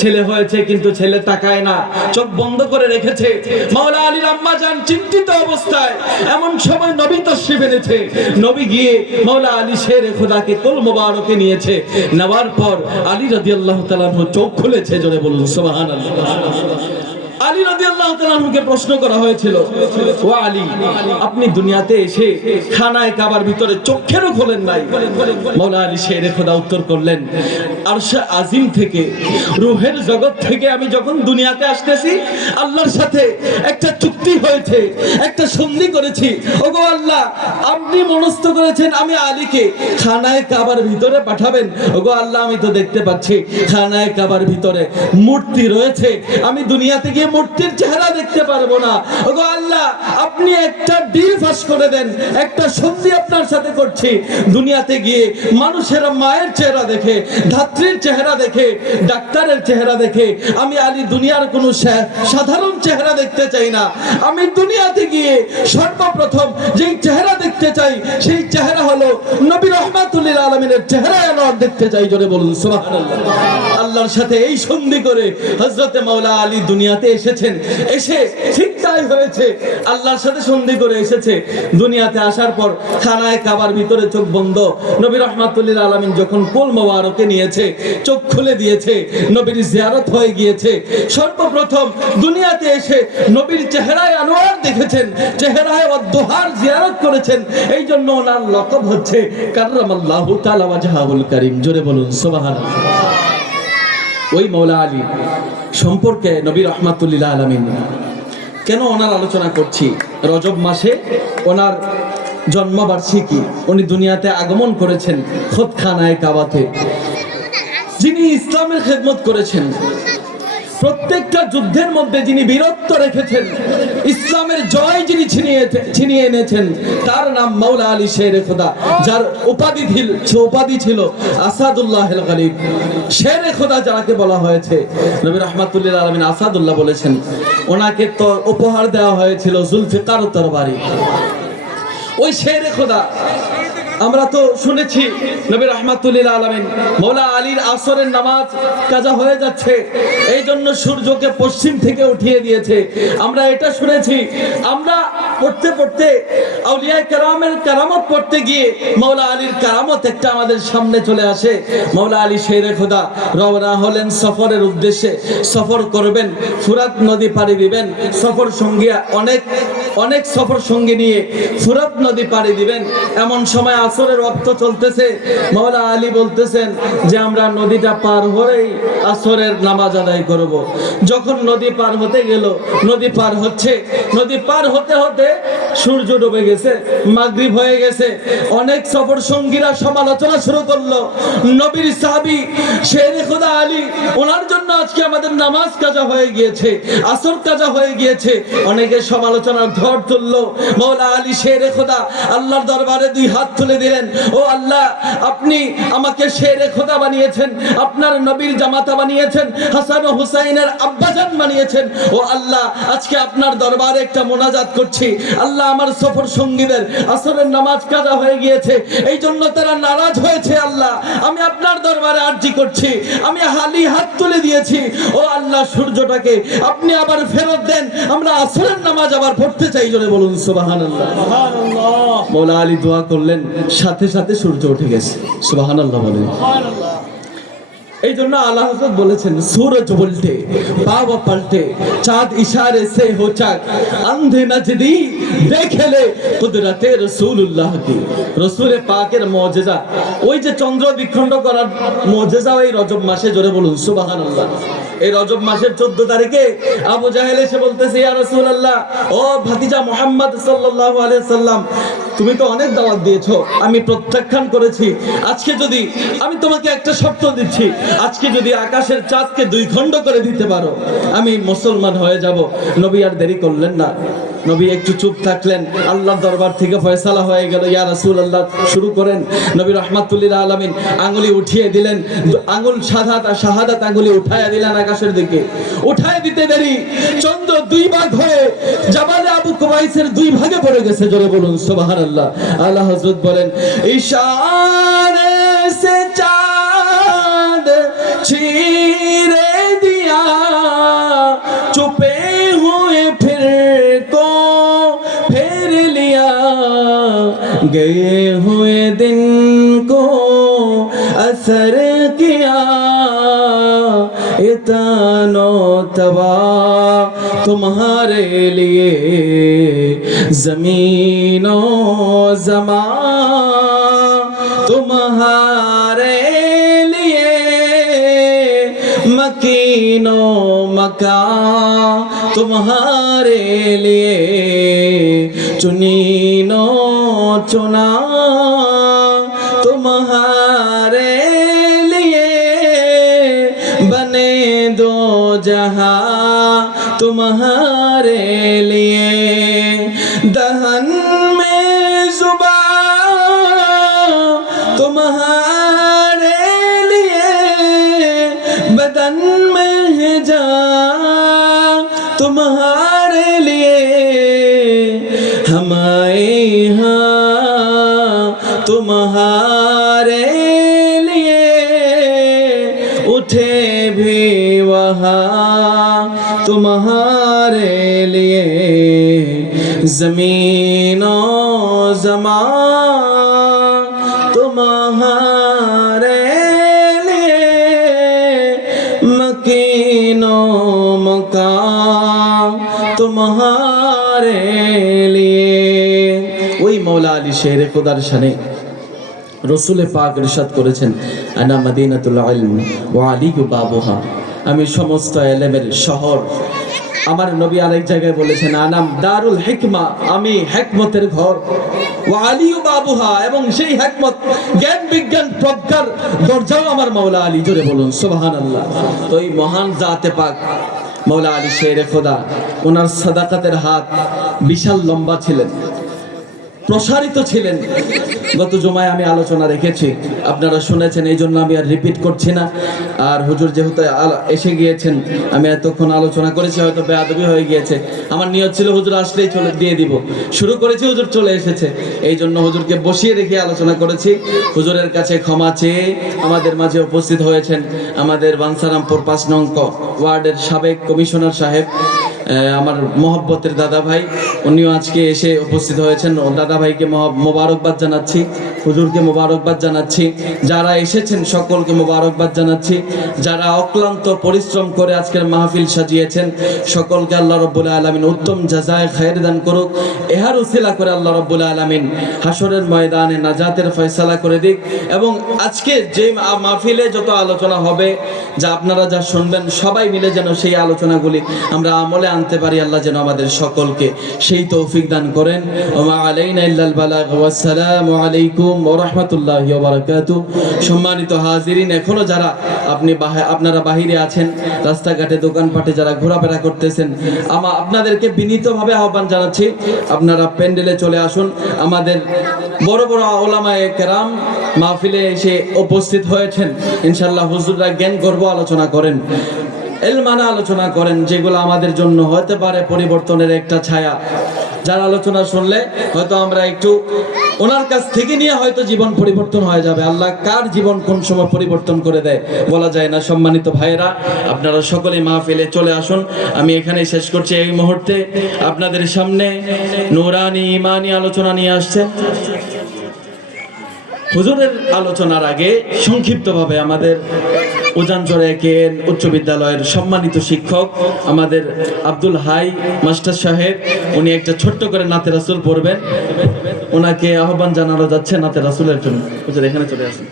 ছেলে হয়েছে কিন্তু ছেলে তাকায় না, চোখ বন্ধ করে রেখেছে। মাওলা আলী আম্মা যান চিন্তিত অবস্থায়, এমন সময় নবী তশরিফ এনেছে। নবী গিয়ে মাওলা আলী শের খোদাকে কোল মোবারকে নিয়েছে। নেওয়ার পর আলী রাদিয়াল্লাহু তাআলা চোখ খুলেছে, জোরে বলুন, সুবহানাল্লাহ। আলী রাদিয়াল্লাহু তাআলাকে প্রশ্ন করা হয়েছিল, ও আলী, আপনি দুনিয়াতে এসে খানায় কাবার ভিতরে চোখেরও খোলেন নাই? মাওলা আলী শেরে খোদা উত্তর করলেন, আরশে আজিম থেকে, রুহের জগৎ থেকে আমি যখন দুনিয়াতে আসতেছি, আল্লাহর সাথে একটা চুক্তি হয়েছে, একটা সন্ধি করেছি। ওগো আল্লাহ, আপনি মনস্থ করেছেন আমি আলীকে খানায় কাবার ভিতরে পাঠাবেন? ওগো আল্লাহ, আমি তো দেখতে পাচ্ছি, খানায় কাবার ভিতরে মূর্তি রয়েছে। আমি দুনিয়াতে গিয়ে মূর্তির চেহারা দেখতে পারব না। ওগো আল্লাহ, আপনি একটা ডিল ফাঁস করে দেন, একটা সন্ধি আপনার সাথে করছি। দুনিয়াতে গিয়ে মানুষের মায়ের চেহারা দেখে, ধাত্রীর চেহারা দেখে, ডাক্তারের চেহারা দেখে, আমি আলী দুনিয়ার কোনো সাধারণ চেহারা দেখতে চাই না। আমি দুনিয়াতে গিয়ে সর্বপ্রথম যেই চেহারা দেখতে চাই, সেই চেহারা হলো নবী রহমাতুল্লিল আলমিনের চেহারা দেখতে চাই, জোরে বলুন, সুবহানাল্লাহ। আল্লাহর সাথে এই সন্ধি করে হজরতে মাওলা আলী দুনিয়াতে এসেছেন। এসে ঠিক তাই হয়েছে, আল্লাহর সাথে সন্ধি করে এসেছে। দুনিয়াতে আসার পর খানায় কাবার ভিতরে চোখ বন্ধ। নবী রহমাতুল্লিল আলমিন যখন কুল মোবারকে নিয়েছে, চোখ খুলে দিয়েছে, নবীর জিয়ারত হয়ে গিয়েছে। সর্বপ্রথম দুনিয়াতে এসে নবীর চেহারায় আনোয়ার দেখেছেন, চেহারায় অদ্দোহার জিয়ারত করেছেন। এই জন্য ওনার লকব হচ্ছে কার্রামাল্লাহু তাআলা ওয়াজহাহুল কারীম। জোরে বলুন, সুবহানাল্লাহ। ওই মৌলা আলী সম্পর্কে নবী রহমাতুল্লিল্লাহ আলমিন। কেন ওনার আলোচনা করছি? রজব মাসে ওনার জন্মবার্ষিকী, উনি দুনিয়াতে আগমন করেছেন খোদ খানায় কাবাতে। যিনি ইসলামের খেদমত করেছেন প্রত্যেকটা যুদ্ধের মধ্যে যিনি বীরত্ব রেখেছেন, ইসলামের জয় যিনি ছিনিয়ে এনেছেন, তার নাম মৌলা আলী শের খোদা, যার উপাধি উপাধি ছিল আসাদুল্লাহ গালিব। শের খোদা যাকে বলা হয়েছে নবী রহমাতুল্লিল আলমিন আসাদুল্লাহ বলেছেন, ওনাকে তো উপহার দেওয়া হয়েছিল জুলফিকার তরবারি ওই শের খোদা আমরা তো শুনেছি নবী রহমাতুল্লিল আলমিন, মৌলা আলীর আসরের নামাজ কাজা হয়ে যাচ্ছে এই জন্য সূর্যকে পশ্চিম থেকে উঠিয়ে দিয়েছে। আমরা এটা শুনেছি। আমরা পড়তে পড়তে আউলিয়া কারামের কারামত পড়তে গিয়ে মৌলা আলীর কারামত একটা আমাদের সামনে চলে আসে। মৌলা আলী শেরে খোদা, রওনা হলেন সফরের উদ্দেশ্যে। সফর করবেন, ফুরাত নদী পাড়ি দিবেন, সফর সঙ্গী, অনেক অনেক সফর সঙ্গী নিয়ে ফুরাত নদী পাড়ি দিবেন। এমন সময় আসরের রক্ত চলতেছে। মৌলা আলী বলতেছেন যে, আমরা নদীটা পার হয়েই আসরের নামাজ আদায় করব। যখন নদী পার হতে গেল, নদী পার হচ্ছে। নদী পার হতে হতে সূর্য ডুবে গেছে, মাগরিব হয়ে গেছে। অনেক সফর সঙ্গীরা সমালোচনা শুরু করল। নবীর সাহাবি শেরে খোদা আলী, ওনার জন্য আজকে আমাদের নামাজ কাজা হয়ে গিয়েছে, আসর কাজা হয়ে গিয়েছে। অনেকে সমালোচনার ঝড় তুললো, মৌলা আলী শেরে খোদা, আল্লাহর দরবারে দুই হাত তুলে দিলেন, ও আল্লাহ, আপনি আমাকে শেরে খোদা বানিয়েছেন, আপনার নবীর জামাতা বানিয়েছেন, হাসান ও হুসাইনের আব্বাজান বানিয়েছেন। ও আল্লাহ, আজকে আপনার দরবারে একটা মোনাজাত করছি আল্লাহ আমার সফর সঙ্গীদের আসরের নামাজ কাজা হয়ে গিয়েছে। এই জন্য তারা নারাজ হয়েছে আল্লাহ। আমি আপনার দরবারে আর্জি করছি। আমি হালি হাত তুলে দিয়েছি। ও আল্লাহ সূর্যটাকে আপনি আবার ফেরত দেন। আমরা আসরের নামাজ আবার পড়তে চাই জন্য বলুন সুবাহান মৌলা আলী দোয়া করলেন সাথে সাথে সূর্য উঠে গেছে। সুবাহান আল্লাহ বলেন এই জন্য আল্লাহ বলেছেন সুরজ বলতে বাবা পাল্টে चांद इशारे से हो चाक अंधे नजदी দেখে লে কুদরতে রাসূলুল্লাহ কি রাসূলে পাকের মুজিজা ওই যে চন্দ্র বিখণ্ড করার মুজিজা এই রজব মাসে জোরে বলুন সুবহানাল্লাহ এই রজব মাসের 14 তারিখে আবু জাহেল এসে বলতেছে ইয়া রাসূলুল্লাহ ও ভাতিজা মুহাম্মদ সাল্লাল্লাহু আলাইহি সাল্লাম তুমি তো অনেক দাওয়াত দিয়েছ। আমি প্রত্যাখ্যান করেছি। আজকে যদি আমি তোমাকে একটা শর্ত দিচ্ছি, আজকে যদি আকাশের চাঁদকে দুই খণ্ড করে দিতে পারো, আমি মুসলমান হয়ে যাব। নবী আর দেরি করলেন না। নবী একটু চুপ থাকলেন। আল্লাহর দরবার থেকে ফয়সালা হয়ে গেল। ইয়া রাসূল আল্লাহ শুরু করেন। নবী রহমাতুল্লিল আলামিন আঙ্গুলি উঠিয়ে দিলেন। আঙ্গুল শাহাদাত আর শাহাদাত আঙ্গুলি উঠায়া দিলেন আকাশের দিকে। উঠায় দিতে দেরি। চন্দ্র দুই ভাগ হয়ে জামালে আবু কুমাইসের দুই ভাগে পড়ে গেছে, জোরে বলুন সোবাহান আল্লাহ আল্লাহ হজরত বলেন ইশানে সে চাঁদ ছিড়ে দিয়া চুপে হুয়ে ফির কো ফের লিয়া গে হুয়ে দিন কো আসর किया इतना तुम्हारे लिए जमीनो जमा तुम्हारे लिए मकीनो मका तुम्हारे लिए चुनीनो चुना तुम्हारे लिए बने दो जहाँ तुम्हारे लिए। दहन में जुबा तुम्हारे लिए। बदन में है जा तुम्हारे लिए। हमारे तुम्हारे लिए जमीनों जमा तुम्हारे लिए मकीनो मकाम तुम्हारे लिए ওই মৌলা আলী শের খোদার শানে রসুলে পাক রিশাদ করেছেন আনা মদিনাতুল ইলম ওয়া আলী বাবুহা আমি সমস্ত এলেমের শহর আমার নবী আরেক জায়গায় বলেছেন, আনাম দারুল হেকমা, আমি হেকমতের ঘর। ওয়া আলী বাবুহা, এবং সেই হেকমত, জ্ঞান বিজ্ঞান প্রজ্ঞার দরজাও আমার মাওলা আলী। জোরে বলুন, সুবহানাল্লাহ। তো এই মহান জাতে পাক মাওলা আলী শেরে খোদা, ওনার সাদাকাতের হাত বিশাল লম্বা ছিলেন। প্রসারিত ছিলেন। গত জমায় আমি আলোচনা রেখেছি। আপনারা শুনেছেন, এই জন্য আমি আর রিপিট করছি না। আর হুজুর যেহেতু এসে গিয়েছেন, আমি এতক্ষণ আলোচনা করেছি, হয়তো বেয়াদবি হয়ে গিয়েছে। আমার নিয়ত ছিল, হুজুর আসলেই চলে দিয়ে দিব। শুরু করেছি, হুজুর চলে এসেছে। এই জন্য হুজুরকে বসিয়ে রেখে আলোচনা করেছি। হুজুরের কাছে ক্ষমা চেয়ে আমাদের মাঝে উপস্থিত হয়েছেন আমাদের বানসারামপুর পাঁচ নং ওয়ার্ডের সাবেক কমিশনার সাহেব। আমার মহব্বতের দাদা ভাই, উনিও আজকে এসে উপস্থিত হয়েছেন। দাদা ভাইকে মোবারকবাদ জানাচ্ছি, হুজুরকে মোবারকবাদ জানাচ্ছি। যারা এসেছেন, সকলকে মোবারকবাদ জানাচ্ছি। যারা অক্লান্ত পরিশ্রম করে আজকের মাহফিল সাজিয়েছেন, সকলকে আল্লাহ রব্বুল আলমিন উত্তম জাজায় খায়ের দান করুক। এহার উসিলা করে আল্লাহ রব্বুল আলমিন হাসরের ময়দানে নাজাতের ফয়সালা করে দিক। এবং আজকে যে মাহফিলে যত আলোচনা হবে, যা আপনারা যা শুনবেন, সবাই মিলে যেন সেই আলোচনাগুলি আমরা আমলে আনতে পারি আল্লাহ যেন আমাদের সকলকে সেই তৌফিক দান করেন। ওমা আলাইনা ইল্লাল বালাগ ওয়াসসালামু আলাইকুম ওয়া রাহমাতুল্লাহি ওয়া বারাকাতুহু। সম্মানিত হাজিরিন, এখনও যারা আপনি আপনারা বাহিরে আছেন, রাস্তাঘাটে, দোকানপাটে যারা ঘোরাফেরা করতেছেন, আমা আপনাদেরকে বিনীতভাবে আহ্বান জানাচ্ছি, আপনারা প্যান্ডেলে চলে আসুন। আমাদের বড় বড় ওলামায়ে কেরাম মাহফিলে এসে উপস্থিত হয়েছেন। ইনশাল্লাহ হুজুররা জ্ঞান গর্ব আলোচনা করেন। এলমানা আলোচনা করেন, যেগুলো আমাদের জন্য হতে পারে পরিবর্তনের একটা ছায়া। যার আলোচনা শুনলে হয়তো আমরা একটু ওনার কাছ থেকে নিয়ে হয়তো জীবন পরিবর্তন হয়ে যাবে। আল্লাহ কার জীবন কোন সময় পরিবর্তন করে দেয় বলা যায় না। সম্মানিত ভাইয়েরা, আপনারা সকলে মাহফিলে চলে আসুন। আমি এখানে শেষ করছি। এই মুহূর্তে আপনাদের সামনে নুরানি ইমানি আলোচনা নিয়ে আসছে। হুজুরের আলোচনার আগে সংক্ষিপ্তভাবে আমাদের উজানচর একের উচ্চ বিদ্যালয়ের সম্মানিত শিক্ষক আমাদের আব্দুল হাই মাস্টার সাহেব, উনি একটা ছোট্ট করে নাতে রাসুল পড়বেন। ওনাকে আহ্বান জানানো যাচ্ছে নাতে রাসুলের জন্য। এখানে চলে আসুন।